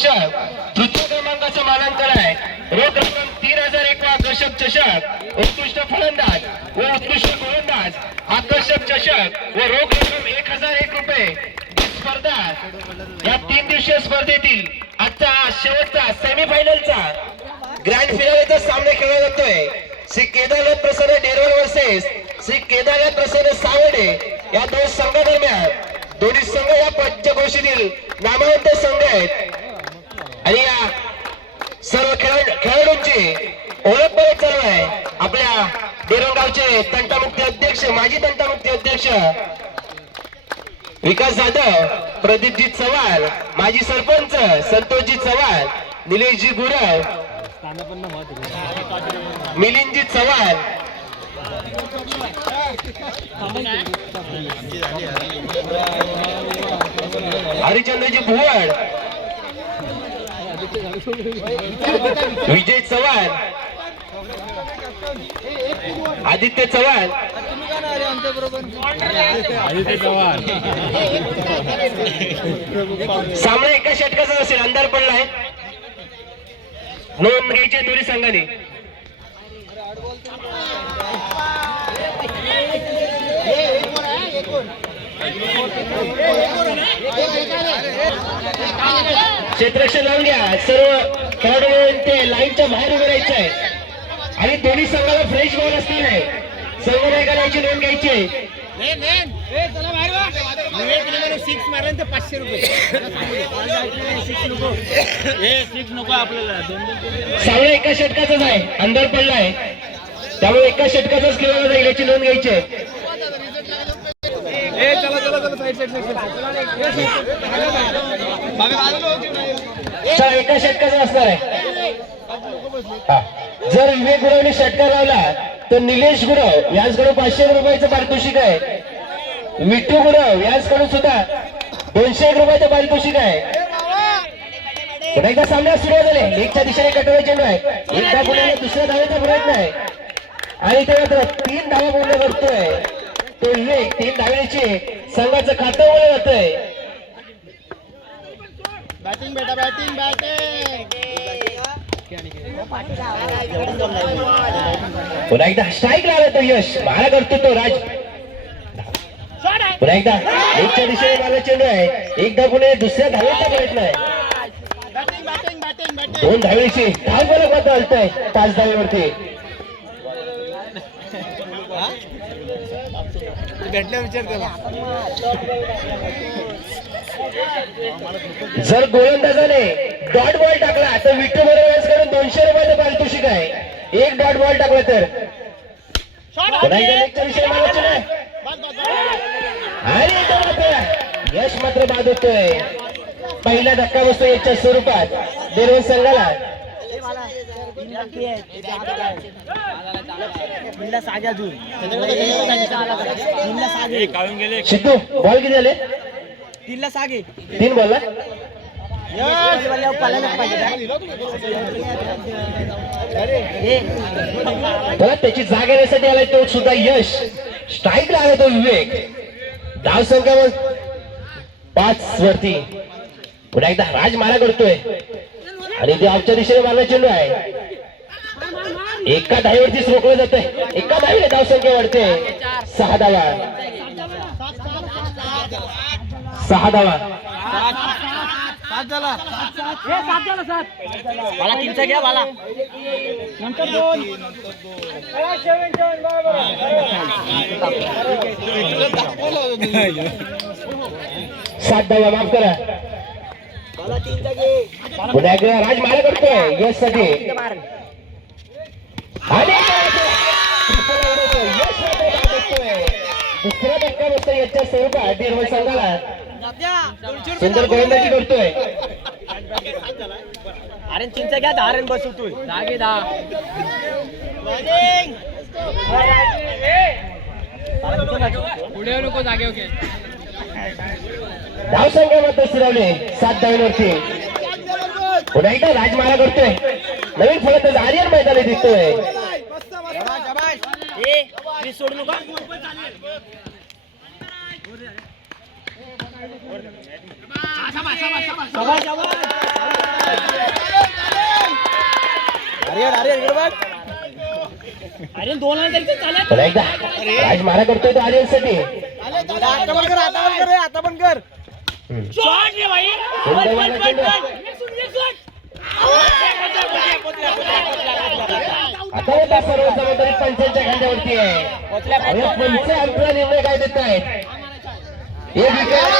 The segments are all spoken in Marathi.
चषक तृतीय क्रमांकाचं मानांकन आहे. रोख रक्कम 3001 व आकर्षक चषक, उत्कृष्ट फलंदाज व उत्कृष्ट गोलंदाज आकर्षक चषक व रोख रक्कम 1001 रुपये. स्पर्धा या 3 दिवसीय स्पर्धेतील आजचा शेवटचा सेमीफायनलचा ग्रँड फिनालेचा सामना खेळला जातोय. श्री केदारनाथ प्रसन्न डेरवल वर्सेस श्री केदारनाथ प्रसन्न सावडे या दोन संघादरम्यान. दोन्ही संघ या पंचक्रोशीतील नामवंत संघ आहेत आणि या सर्व खेळाडूंची ओळख पण चालू आहे. आपल्या डेरवगावचे तंटामुक्ती अध्यक्ष, माजी तंटामुक्ती अध्यक्ष विकास जाधव, प्रदीपजी चव्हाण, माजी सरपंच संतोषजी चव्हाण, निलेशजी गुरव, मिलिंदजी चव्हाण, हरिचंद्रजी भुवड, विजय चव्हाण, आदित्य चव्हाण, सामना एका षटकाचा असेल. अंधार पडलाय. नोंद घ्यायचे दोन्ही संघाने. क्षेत्ररक्षण लावून घ्या. सर्व खेळाडू ते लाईनच्या बाहेर उभे राहायचं आहे आणि दोन्ही संघाला फ्रेश बॉल असणार आहे. संघनायकाला याची नोंद घ्यायची. सामना एका षटकाचाच आहे. अंधार पडलाय त्यामुळे एका षटकाचाच खेळला जाईल याची नोंद घ्यायची. एका षटकाचा असणार आहे. जर विवेक गुरवने षटकार लावला तर निलेश गुरव याचकडून 500 रुपयाचं पारितोषिक आहे. विठ्ठू गुरव याचकडून सुद्धा 201 रुपयाचं पारितोषिक आहे. पुन्हा एकदा सामना सुरुवात झाले. लेगच्या दिशेने कटोरा चेंडू आहे. एकदा पुण्याने दुसऱ्या धावेचा प्रयत्न आहे आणि ते मात्र 3 धावा पूर्ण करतोय तो विवेक. 3 धावेची संघाचं खातं वळलं जातंय. बॅटिंग बेटा, बॅटिंग बॅटिंग. पुन्हा एकदा स्ट्राईक लावला तो यश. मारा करतो तो राज. पुन्हा एकदा लेगच्या दिशेने मारला चेंडू आहे. एकदा पुणे दुसऱ्या धावेचा प्रयत्न आहे. 2 धावेची धाव फलक मात्र हलतोय 5 धावेवरती. जर गोलंदाजाने डॉट बॉल टाकला तर विठ्ठू बरोबर 200 रुपयाचं पारितोषिक आहे. 1 डॉट बॉल टाकला तर यश मात्र बाद होतोय. पहिला धक्का बसतो याच्या स्वरूपात देरवल संघाला. सिद्धू बॉल किती झाले? 3 बॉल. त्याची जागा येण्यासाठी आलाय तो सुद्धा यश. स्ट्राईकला आला तो विवेक. धाव संख्या 5 वरती. पुन्हा एकदा राज मारा करतोय आणि ते आमच्या दिशेने मारला चेंडू आहे. एका धावेवरतीच रोखलं जातंय. एका धावेने धाव संख्या वाढते. 6 धावा. 6 धावा. 7 झाला. मला 3चा घ्या. मला नंतर 2. 7 धावा. माफ करा. पुन्हा एकदा राज मारा करतोय यश साठी. दुसरा धक्का बसतोय याच्या स्वरूपात देरवल संघाला. सुंदर गोलंदाजी करतोय. अरे 3चा घ्या. 10 रन बसवतोय. जागे 10. पुढे नको जागे. ओके. धाव संख्या मात्र स्थिरावले 7 धावांवरती. पुन्हा एकदा राज मारा करतोय. नवीन फलंदाज आर्यन मैदानी दिसतोय. सोडू नका. शाबाश शाबाश शाबाश. अरे 2 चालेल. पुन्हा एकदा राज मारा करतोय तो आर्यनसाठी. आता पण कर. शॉट रे भाई. आता होता सर्व जबाबदारी पंचांच्या खांद्यावरती आहे. अरे पंच अंतरा निर्णय काय देत आहेत. एक विकेट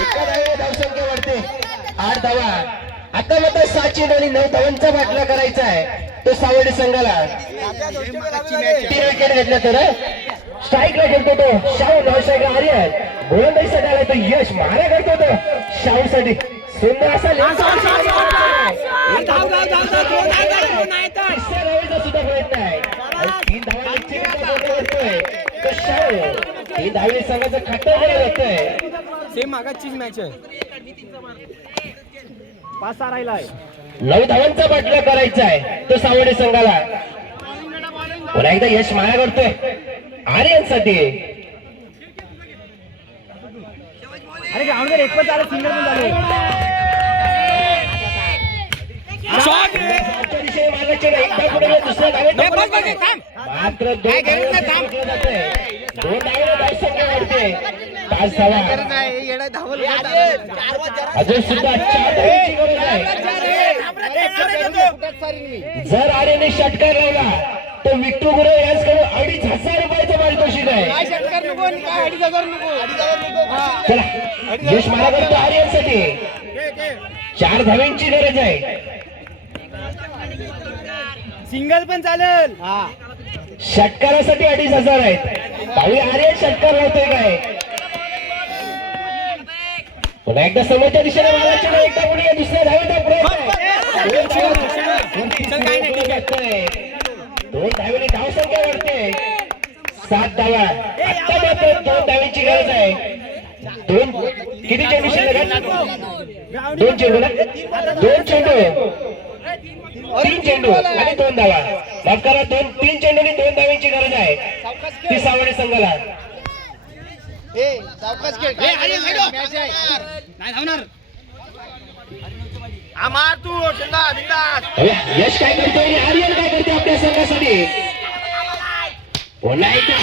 एका धावेने धावसंख्या वाढते 8 धावा. आता मात्र 7 चेंडू आणि 9 धावांचा बाटला करायचा आहे तो सावडी संघाला. 3 विकेट घेतल्या तर स्ट्राईकला खेळतो तो शाहू नवशाही आर्यन. गोलंदाजीसाठी आला तो यश मारा करतो तो शाहूसाठी सुंदर असा सुद्धा प्रयत्न आहे. 3 धावा करतोय तो शाहू. 3 धावे संघाचं खातं होतोय. सेम मागाचीच मॅच आहे. 5 राहिलाय. 9 धावांचा बाटला करायचा आहे तो सावडी संघाला. पुन्हा एकदा यश मारा करतोय आर्यनसाठी. अरे ग्राउंड वर एक पण झालं, सिंगल पण झालं. शॉट आमच्या दिशेने मागायचे एक धाव पुढे गेला, दुसऱ्या धावेत मात्र 2 धावे धावसंख्या वाढते. 5 धावा अजून सुद्धा 4 धावांची गरज आहे. जर आर्यने षटकार लावला तो विक्टू गुरव यांच्याकडून 2,500 रुपयाचं पारितोषिक आहे. चला यश मारा करतो आर्यनसाठी. 4 धाव्यांची गरज आहे. सिंगल पण चालेल. षटकारासाठी 2,500 आहेत. पाहूया आर्यन षटकार लावतोय काय. पुन्हा एकदा समोरच्या दिशेने मारायचे एकदा पुढे दुसऱ्या धावेचा प्रयत्न. 2 धावेने धावसंख्या वाढते. 7 धावा. आता मात्र 2 धावेची गरज आहे. 2 किती चेंडू शिल्लक आहेत. 2 चेंडू ना 2 चेंडू 3 चेंडू आणि 2 धावा. माफ करा 3 चेंडू आणि 2 धावांची गरज आहे ती सावडी संघाला. यश काय करतोय आर्यन काय करते आपल्या संघासाठी. पुन्हा एकदा